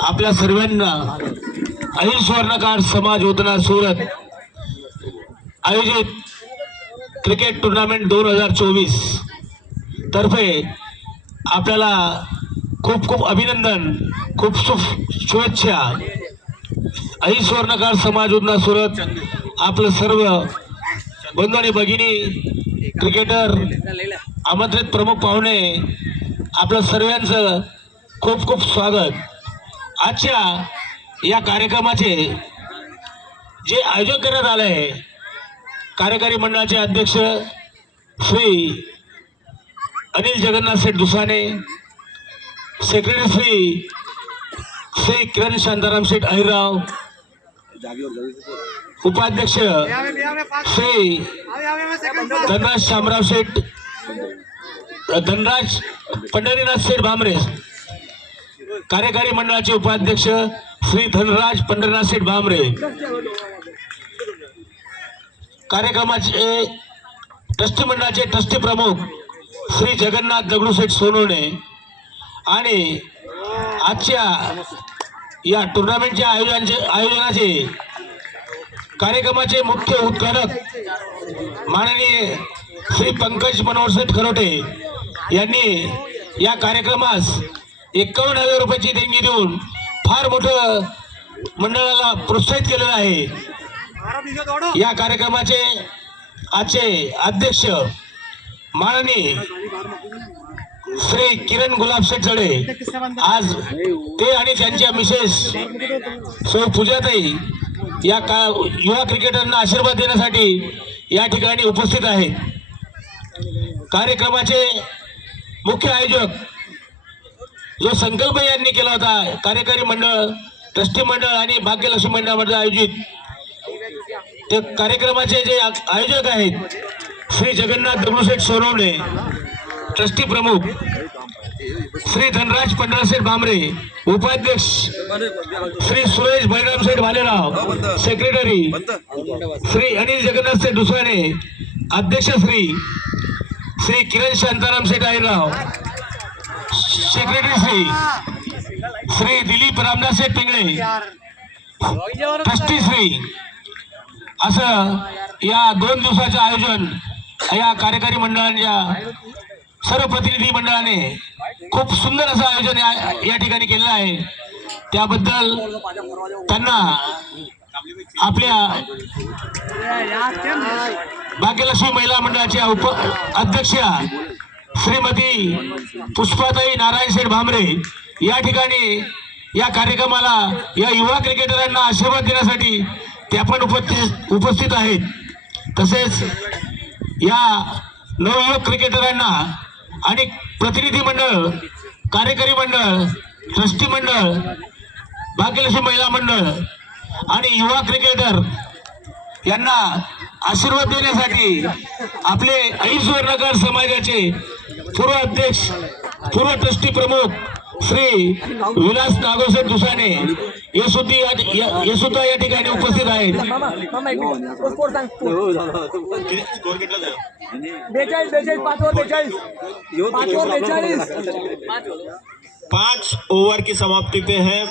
आपल्या सर्वांना अहिल स्वर्णकार समाज योजना सुरत आयोजित क्रिकेट टूर्नामेंट 2024 तर्फे आपल्याला खूप खूप अभिनंदन, खूप शुभेच्छा। अहिल स्वर्णकार समाज योजना सुरत आपलं सर्व बंधू आणि भगिनी, क्रिकेटर, आमंत्रित प्रमुख पाहुणे, आपलं सर्वांचं खूप खूप स्वागत। आजच्या या कार्यक्रमाचे जे आयोजन करण्यात आले आहे, कार्यकारी मंडळाचे अध्यक्ष श्री अनिल जगन्नाथ शेठ दुसाने, सेक्रेटरी श्री किरण शांताराम शेठ अहिरराव, उपाध्यक्ष श्री धनराज शामराव शेठ, धनराज पंढरीनाथ शेठ भामरे, कार्यकारी मंडळाचे उपाध्यक्ष श्री धनराज पंढरीनाथ शेठ भामरे, कार्यक्रमाचे ट्रस्टी मंडळाचे ट्रस्टी प्रमुख श्री जगन्नाथ दगडूशेठ सोनवणे आणि आजच्या या टुर्नामेंटच्या आयोजनाचे कार्यक्रमाचे मुख्य उद्घाटक माननीय श्री पंकज मनोहर शेठ खरोटे यांनी या कार्यक्रमास 51,000 रुपयाची देणगी देऊन फार मोठं मंडळाला प्रोत्साहित केलेलं आहे। या कार्यक्रमाचे आजचे अध्यक्ष माननीय श्री किरण गुलाब शेठ जडे, आज ते आणि त्यांच्या मिसेस सौ पूजाताई या युवा क्रिकेटरना आशीर्वाद देण्यासाठी या ठिकाणी उपस्थित आहेत। कार्यक्रमाचे मुख्य आयोजक जो संकल्प यांनी केला होता, कार्यकारी मंडळ, ट्रस्टी मंडळ आणि भाग्यलक्ष्मी मंडळामध्ये आयोजित ते कार्यक्रमाचे जे आयोजक आहेत श्री जगन्नाथ दगडूशेठ सोनवणे, ट्रस्टी प्रमुख श्री धनराज पंढरीनाथ भामरे, उपाध्यक्ष श्री सुरेश बळीराम शेठ भालेराव, सेक्रेटरी श्री अनिल जगन्नाथ शेठ दुसाने, अध्यक्ष श्री किरण शांताराम शेठ अहिरराव, सेक्रेटरी श्री दिलीप रामदास शेठ पिंगळे, ट्रस्टी असं या 2 दिवसाचं आयोजन या कार्यकारी मंडळाच्या सर्व प्रतिनिधी मंडळाने खूप सुंदर असं आयोजन या ठिकाणी केलेलं आहे। त्याबद्दल त्यांना आपल्या भाग्यलक्ष्मी महिला मंडळाच्या अध्यक्षा श्रीमती पुष्पाताई नारायण शेठ भामरे या ठिकाणी या कार्यक्रमाला या युवा क्रिकेटरांना आशीर्वाद देण्यासाठी त्या पण उपस्थित आहेत। तसेच या नवयुवक क्रिकेटरांना आणि प्रतिनिधी मंडळ, कार्यकारी मंडळ, ट्रस्टी मंडळ, भाग्यलक्ष्मी महिला मंडळ आणि युवा क्रिकेटर यांना आशीर्वाद देण्यासाठी आपले अहिल स्वर्णकार समाजाचे पूर्व अध्यक्ष, पूर्व ट्रस्टी प्रमुख श्री विलास नागोशेठ दुसाने हे सुद्धा या ठिकाणी उपस्थित आहेत। 5 ओवर की समाप्ति पे है।